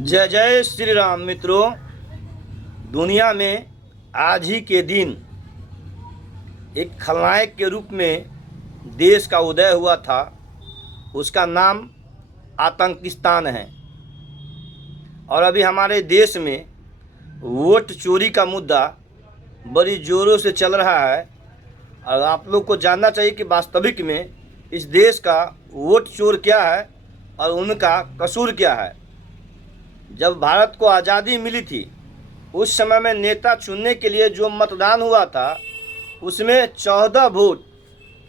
जय जय श्री राम। मित्रों, दुनिया में आज ही के दिन एक खलनायक के रूप में देश का उदय हुआ था। उसका नाम आतंकिस्तान है। और अभी हमारे देश में वोट चोरी का मुद्दा बड़ी ज़ोरों से चल रहा है। और आप लोग को जानना चाहिए कि वास्तविक में इस देश का वोट चोर क्या है और उनका कसूर क्या है। जब भारत को आज़ादी मिली थी उस समय में नेता चुनने के लिए जो मतदान हुआ था उसमें 14 वोट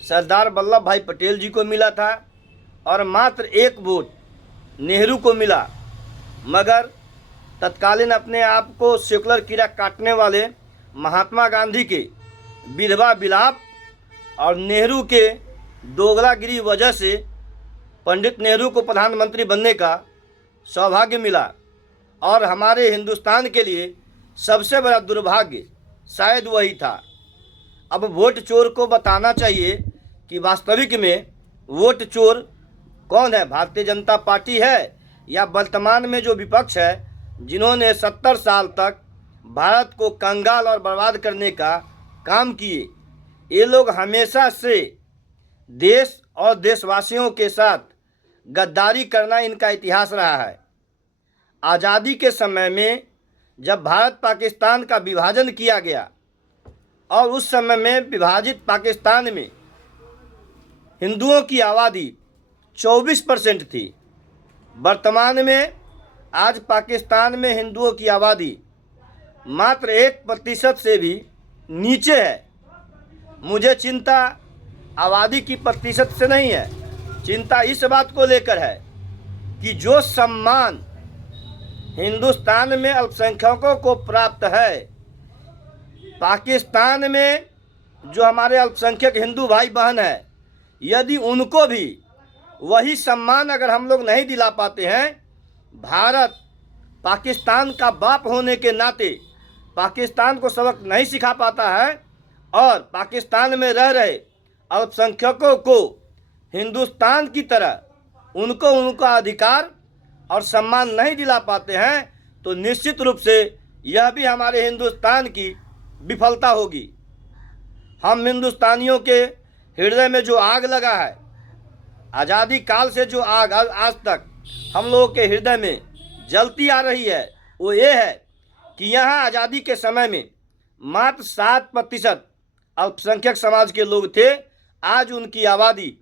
सरदार वल्लभ भाई पटेल जी को मिला था और मात्र 1 वोट नेहरू को मिला। मगर तत्कालीन अपने आप को सेकुलर कीड़ा काटने वाले महात्मा गांधी के विधवा विलाप और नेहरू के दोगलागिरी वजह से पंडित नेहरू को प्रधानमंत्री बनने का सौभाग्य मिला। और हमारे हिंदुस्तान के लिए सबसे बड़ा दुर्भाग्य शायद वही था। अब वोट चोर को बताना चाहिए कि वास्तविक में वोट चोर कौन है। भारतीय जनता पार्टी है या वर्तमान में जो विपक्ष है, जिन्होंने 70 साल तक भारत को कंगाल और बर्बाद करने का काम किए। ये लोग हमेशा से देश और देशवासियों के साथ गद्दारी करना इनका इतिहास रहा है। आज़ादी के समय में जब भारत पाकिस्तान का विभाजन किया गया और उस समय में विभाजित पाकिस्तान में हिंदुओं की आबादी 24% थी। वर्तमान में आज पाकिस्तान में हिंदुओं की आबादी मात्र 1% से भी नीचे है। मुझे चिंता आबादी की प्रतिशत से नहीं है, चिंता इस बात को लेकर है कि जो सम्मान हिंदुस्तान में अल्पसंख्यकों को प्राप्त है, पाकिस्तान में जो हमारे अल्पसंख्यक हिंदू भाई बहन है, यदि उनको भी वही सम्मान अगर हम लोग नहीं दिला पाते हैं, भारत पाकिस्तान का बाप होने के नाते पाकिस्तान को सबक नहीं सिखा पाता है और पाकिस्तान में रह रहे अल्पसंख्यकों को हिंदुस्तान की तरह उनको उनका अधिकार और सम्मान नहीं दिला पाते हैं, तो निश्चित रूप से यह भी हमारे हिंदुस्तान की विफलता होगी। हम हिंदुस्तानियों के हृदय में जो आग लगा है, आज़ादी काल से जो आग आज तक हम लोगों के हृदय में जलती आ रही है, वो ये है कि यहाँ आज़ादी के समय में मात्र 7% अल्पसंख्यक समाज के लोग थे। आज उनकी आबादी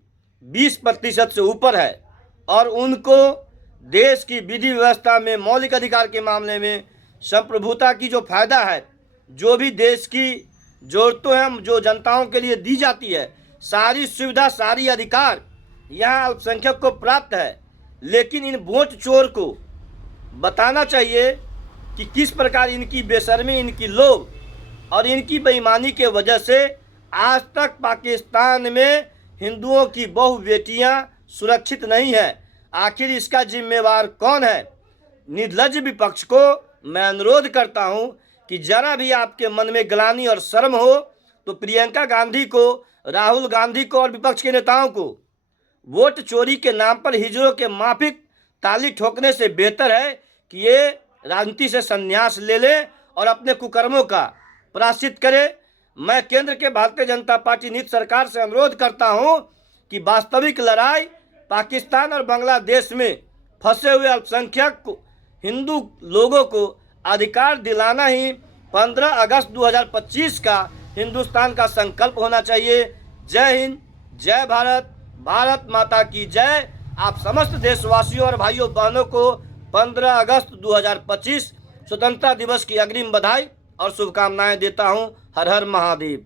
20% से ऊपर है और उनको देश की विधि व्यवस्था में मौलिक अधिकार के मामले में संप्रभुता की जो फ़ायदा है, जो भी देश की ज़रूरतें हैं जो जनताओं के लिए दी जाती है, सारी सुविधा सारी अधिकार यहाँ अल्पसंख्यक को प्राप्त है। लेकिन इन वोट चोर को बताना चाहिए कि किस प्रकार इनकी बेशर्मी, इनकी लोभ और इनकी बेईमानी के वजह से आज तक पाकिस्तान में हिंदुओं की बहु बेटियाँ सुरक्षित नहीं है। आखिर इसका जिम्मेवार कौन है? निर्लज्ज विपक्ष को मैं अनुरोध करता हूं कि जरा भी आपके मन में ग्लानि और शर्म हो तो प्रियंका गांधी को, राहुल गांधी को और विपक्ष के नेताओं को वोट चोरी के नाम पर हिजड़ों के माफिक ताली ठोकने से बेहतर है कि ये राजनीति से संन्यास ले ले और अपने कुकर्मों का प्रायश्चित करे। मैं केंद्र के भारतीय जनता पार्टी नीति सरकार से अनुरोध करता हूं कि वास्तविक लड़ाई पाकिस्तान और बांग्लादेश में फंसे हुए अल्पसंख्यक हिंदू लोगों को अधिकार दिलाना ही 15 अगस्त 2025 का हिंदुस्तान का संकल्प होना चाहिए। जय हिंद, जय भारत, भारत माता की जय। आप समस्त देशवासियों और भाइयों बहनों को 15 अगस्त 2025 स्वतंत्रता दिवस की अग्रिम बधाई और शुभकामनाएं देता हूं। हर हर महादेव।